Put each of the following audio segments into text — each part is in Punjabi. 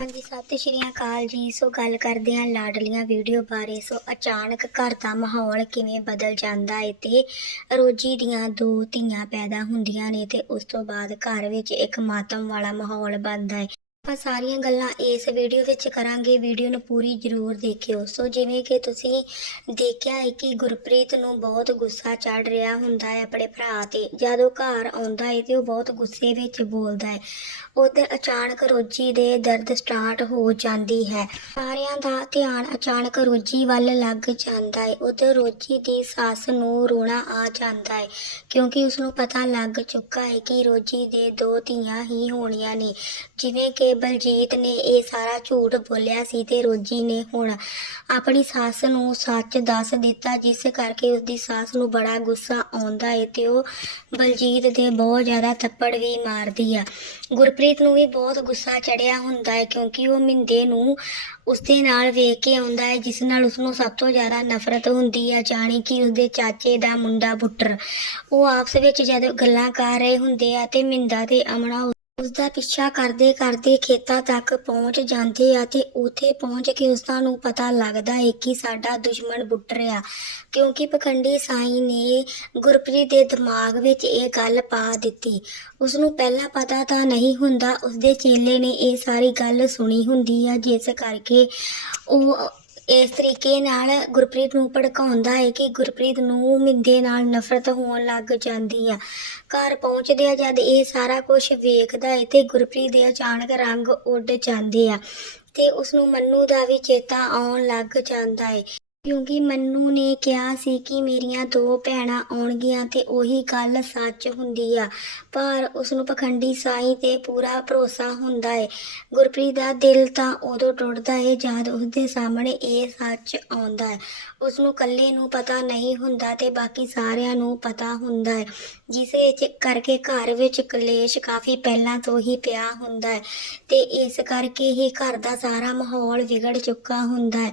ਹਾਂਜੀ, ਸਤਿ ਸ਼੍ਰੀ ਅਕਾਲ ਜੀ। ਸੋ ਗੱਲ ਕਰਦੇ ਹਾਂ ਲਾਡਲੀਆਂ ਵੀਡੀਓ ਬਾਰੇ। ਸੋ ਅਚਾਨਕ ਘਰ ਦਾ ਮਾਹੌਲ ਕਿਵੇਂ ਬਦਲ ਜਾਂਦਾ ਹੈ ਤੇ ਰੋਜੀ ਦੀਆਂ ਦੋ ਧੀਆਂ ਪੈਦਾ ਹੁੰਦੀਆਂ ਨੇ ਤੇ ਉਸ ਤੋਂ ਬਾਅਦ ਘਰ ਵਿੱਚ ਇੱਕ ਮਾਤਮ ਵਾਲਾ ਮਾਹੌਲ ਬਣਦਾ ਹੈ ਆਪਾਂ ਸਾਰੀਆਂ ਗੱਲਾਂ ਇਸ ਵੀਡੀਓ ਵਿੱਚ ਕਰਾਂਗੇ। ਵੀਡੀਓ ਨੂੰ ਪੂਰੀ ਜ਼ਰੂਰ ਦੇਖਿਓ। ਸੋ ਜਿਵੇਂ ਕਿ ਤੁਸੀਂ ਦੇਖਿਆ ਹੈ ਕਿ ਗੁਰਪ੍ਰੀਤ ਨੂੰ ਬਹੁਤ ਗੁੱਸਾ ਚੜ ਰਿਹਾ ਹੁੰਦਾ ਹੈ ਆਪਣੇ ਭਰਾ ਤੇ। ਜਦੋਂ ਘਰ ਆਉਂਦਾ ਹੈ ਤੇ ਉਹ ਬਹੁਤ ਗੁੱਸੇ ਵਿੱਚ ਬੋਲਦਾ ਹੈ। ਉਧਰ ਅਚਾਨਕ ਰੋਜੀ ਦੇ ਦਰਦ ਸਟਾਰਟ ਹੋ ਜਾਂਦੀ ਹੈ। ਸਾਰਿਆਂ ਦਾ ਧਿਆਨ ਅਚਾਨਕ ਰੋਜੀ ਵੱਲ ਲੱਗ ਜਾਂਦਾ ਹੈ। ਉਧਰ ਰੋਜੀ ਦੀ ਸੱਸ ਨੂੰ ਰੋਣਾ ਆ ਜਾਂਦਾ ਹੈ ਕਿਉਂਕਿ ਉਸ ਨੂੰ ਪਤਾ ਲੱਗ ਚੁੱਕਾ ਹੈ ਕਿ ਰੋਜੀ ਦੇ ਦੋ ਧੀਆਂ ਹੀ ਹੋਣੀਆਂ ਨੇ। ਜਿਵੇਂ ਕਿ ਬਲਜੀਤ ਨੇ ਇਹ ਸਾਰਾ ਝੂਠ ਬੋਲਿਆ ਸੀ ਤੇ ਰੋਜੀ ਨੇ ਹੁਣ ਆਪਣੀ ਸੱਸ ਨੂੰ ਸੱਚ ਦੱਸ ਦਿੱਤਾ, ਜਿਸ ਕਰਕੇ ਉਸ ਦੀ ਸੱਸ ਨੂੰ ਬੜਾ ਗੁੱਸਾ ਆਉਂਦਾ ਹੈ ਤੇ ਉਹ ਬਲਜੀਤ ਦੇ ਬਹੁਤ ਜ਼ਿਆਦਾ ਥੱਪੜ ਵੀ ਮਾਰਦੀ ਆ। ਗੁਰਪ੍ਰੀਤ ਨੂੰ ਵੀ ਬਹੁਤ ਗੁੱਸਾ ਚੜਿਆ ਹੁੰਦਾ ਹੈ ਕਿਉਂਕਿ ਉਹ ਮਿੰਦੇ ਨੂੰ ਉਸਦੇ ਨਾਲ ਵੇਖ ਕੇ ਆਉਂਦਾ ਹੈ ਜਿਸ ਨਾਲ ਉਸ ਨੂੰ ਸਭ ਤੋਂ ਜ਼ਿਆਦਾ ਨਫ਼ਰਤ ਹੁੰਦੀ ਹੈ ਜਾਣੀ ਕਿ ਉਸਦੇ ਚਾਚੇ ਦਾ ਮੁੰਡਾ ਬੁੱਟਰ ਉਹ ਆਪਸ ਵਿੱਚ ਜਦੋਂ ਗੱਲਾਂ ਕਰ ਰਹੇ ਹੁੰਦੇ ਆ ਤੇ ਮਿੰਦਾ ਤੇ ਅਮਨਾ ਉਸਦਾ ਪਿੱਛਾ ਕਰਦੇ ਕਰਦੇ ਖੇਤਾਂ ਤੱਕ ਪਹੁੰਚ ਜਾਂਦੇ ਆ ਤੇ ਉੱਥੇ ਪਹੁੰਚ ਕੇ ਉਸਦਾ ਨੂੰ ਪਤਾ ਲੱਗਦਾ ਹੈ ਕਿ ਸਾਡਾ ਦੁਸ਼ਮਣ ਬੁੱਟਰ ਆ ਕਿਉਂਕਿ ਪਖੰਡੀ ਸਾਈਂ ਨੇ ਗੁਰਪ੍ਰੀਤ ਦੇ ਦਿਮਾਗ ਵਿੱਚ ਇਹ ਗੱਲ ਪਾ ਦਿੱਤੀ। ਉਸਨੂੰ ਪਹਿਲਾਂ ਪਤਾ ਤਾਂ ਨਹੀਂ ਹੁੰਦਾ, ਉਸਦੇ ਚੇਲੇ ਨੇ ਇਹ ਸਾਰੀ ਗੱਲ ਸੁਣੀ ਹੁੰਦੀ ਆ, ਜਿਸ ਕਰਕੇ ਉਹ ਇਸ ਤਰੀਕੇ ਨਾਲ ਗੁਰਪ੍ਰੀਤ ਨੂੰ ਭੜਕਾਉਂਦਾ ਹੈ ਕਿ ਗੁਰਪ੍ਰੀਤ ਨੂੰ ਮਿੰਦੇ ਨਾਲ ਨਫ਼ਰਤ ਹੋਣ ਲੱਗ ਜਾਂਦੀ ਆ। ਘਰ ਪਹੁੰਚਦੇ ਆ ਜਦ ਇਹ ਸਾਰਾ ਕੁਝ ਵੇਖਦਾ ਹੈ ਤੇ ਗੁਰਪ੍ਰੀਤ ਦੇ ਅਚਾਨਕ ਰੰਗ ਉੱਡ ਜਾਂਦੇ ਆ ਤੇ ਉਸ ਨੂੰ ਮੰਨੂ ਦਾ ਵੀ ਚੇਤਾ ਆਉਣ ਲੱਗ ਜਾਂਦਾ ਹੈ। ਕਿਉਂਕਿ ਮੰਨੂ ਨੇ ਕਿਹਾ ਸੀ ਕਿ ਮੇਰੀਆਂ ਦੋ ਭੈਣਾਂ ਆਉਣਗੀਆਂ ਤੇ ਉਹੀ ਗੱਲ ਸੱਚ ਹੁੰਦੀ ਆ। ਪਰ ਉਸ ਨੂੰ ਪਖੰਡੀ ਸਾਈ ਤੇ ਪੂਰਾ ਭਰੋਸਾ ਹੁੰਦਾ ਹੈ ਗੁਰਪ੍ਰੀਤ ਦਾ ਦਿਲ ਤਾਂ ਉਦੋਂ ਟੁੱਟਦਾ ਹੈ ਜਦ ਉਸਦੇ ਸਾਹਮਣੇ ਇਹ ਸੱਚ ਆਉਂਦਾ ਹੈ ਉਸ ਨੂੰ ਇਕੱਲੇ ਨੂੰ ਪਤਾ ਨਹੀਂ ਹੁੰਦਾ ਤੇ ਬਾਕੀ ਸਾਰਿਆਂ ਨੂੰ ਪਤਾ ਹੁੰਦਾ ਹੈ ਜਿਸ ਵਿੱਚ ਕਰਕੇ ਘਰ ਵਿੱਚ ਕਲੇਸ਼ ਕਾਫੀ ਪਹਿਲਾਂ ਤੋਂ ਹੀ ਪਿਆ ਹੁੰਦਾ ਹੈ ਤੇ ਇਸ ਕਰਕੇ ਹੀ ਘਰ ਦਾ ਸਾਰਾ ਮਾਹੌਲ ਵਿਗੜ ਚੁੱਕਾ ਹੁੰਦਾ ਹੈ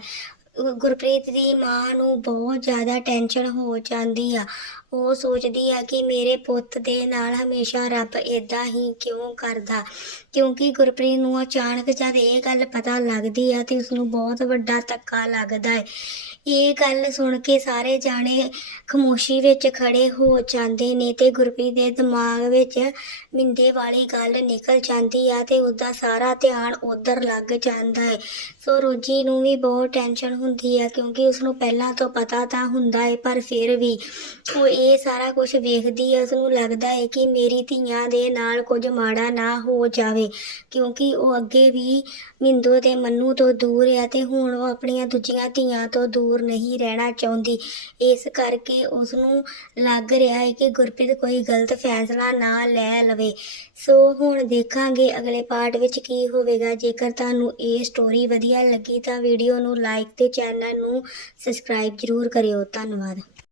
ਗੁਰਪ੍ਰੀਤ ਦੀ ਮਾਂ ਨੂੰ ਬਹੁਤ ਜ਼ਿਆਦਾ ਟੈਨਸ਼ਨ ਹੋ ਜਾਂਦੀ ਆ। ਉਹ ਸੋਚਦੀ ਆ ਕਿ ਮੇਰੇ ਪੁੱਤ ਦੇ ਨਾਲ ਹਮੇਸ਼ਾ ਰੱਬ ਇਦਾਂ ਹੀ ਕਿਉਂ ਕਰਦਾ? ਕਿਉਂਕਿ ਗੁਰਪ੍ਰੀਤ ਨੂੰ ਅਚਾਨਕ ਜਦ ਇਹ ਗੱਲ ਪਤਾ ਲੱਗਦੀ ਹੈ ਤੇ ਉਸ ਨੂੰ ਬਹੁਤ ਵੱਡਾ ਧੱਕਾ ਲੱਗਦਾ ਹੈ। ਇਹ ਗੱਲ ਸੁਣ ਕੇ ਸਾਰੇ ਜਾਣੇ ਖਮੋਸ਼ੀ ਵਿੱਚ ਖੜੇ ਹੋ ਜਾਂਦੇ ਨੇ ਤੇ ਗੁਰਪ੍ਰੀਤ ਦੇ ਦਿਮਾਗ ਵਿੱਚ ਮਿੰਦੇ ਵਾਲੀ ਗੱਲ ਨਿਕਲ ਜਾਂਦੀ ਆ ਤੇ ਉਸਦਾ ਸਾਰਾ ਧਿਆਨ ਉਧਰ ਲੱਗ ਜਾਂਦਾ ਹੈ। ਸੋ ਰੋਜੀ ਨੂੰ ਵੀ ਬਹੁਤ ਟੈਨਸ਼ਨ ਹੁੰਦੀ ਆ ਕਿਉਂਕਿ ਉਸ ਨੂੰ ਪਹਿਲਾਂ ਤੋਂ ਪਤਾ ਤਾਂ ਹੁੰਦਾ ਹੈ ਪਰ ਫਿਰ ਵੀ ਉਹ ਇਹ ਸਾਰਾ ਕੁਝ ਵੇਖਦੀ ਹੈ ਉਸ ਨੂੰ ਲੱਗਦਾ ਹੈ ਕਿ ਮੇਰੀ ਧੀਆਂ ਦੇ ਨਾਲ ਕੁਝ ਮਾੜਾ ਨਾ ਹੋ ਜਾਵੇ, ਕਿਉਂਕਿ ਉਹ ਅੱਗੇ ਵੀ ਮਿੰਦੋ ਤੇ ਮੰਨੂ ਤੋਂ ਦੂਰ ਆ ਤੇ ਹੁਣ ਉਹ ਆਪਣੀਆਂ ਦੂਜੀਆਂ ਧੀਆਂ ਤੋਂ ਦੂਰ ਨਹੀਂ ਰਹਿਣਾ ਚਾਹੁੰਦੀ। ਇਸ ਕਰਕੇ ਉਸ ਨੂੰ ਲੱਗ ਰਿਹਾ ਹੈ ਕਿ ਗੁਰਪ੍ਰੀਤ ਕੋਈ ਗਲਤ ਫੈਸਲਾ ਨਾ ਲੈ ਲਵੇ। ਸੋ ਹੁਣ ਦੇਖਾਂਗੇ ਅਗਲੇ ਪਾਰਟ ਵਿੱਚ ਕੀ ਹੋਵੇਗਾ। ਜੇਕਰ ਤੁਹਾਨੂੰ ਇਹ ਸਟੋਰੀ ਵਧੀਆ ਲੱਗੀ ਤਾਂ ਵੀਡੀਓ ਨੂੰ ਲਾਈਕ ਤੇ ਚੈਨਲ ਨੂੰ ਸਬਸਕ੍ਰਾਈਬ ਜ਼ਰੂਰ ਕਰਿਓ। ਧੰਨਵਾਦ।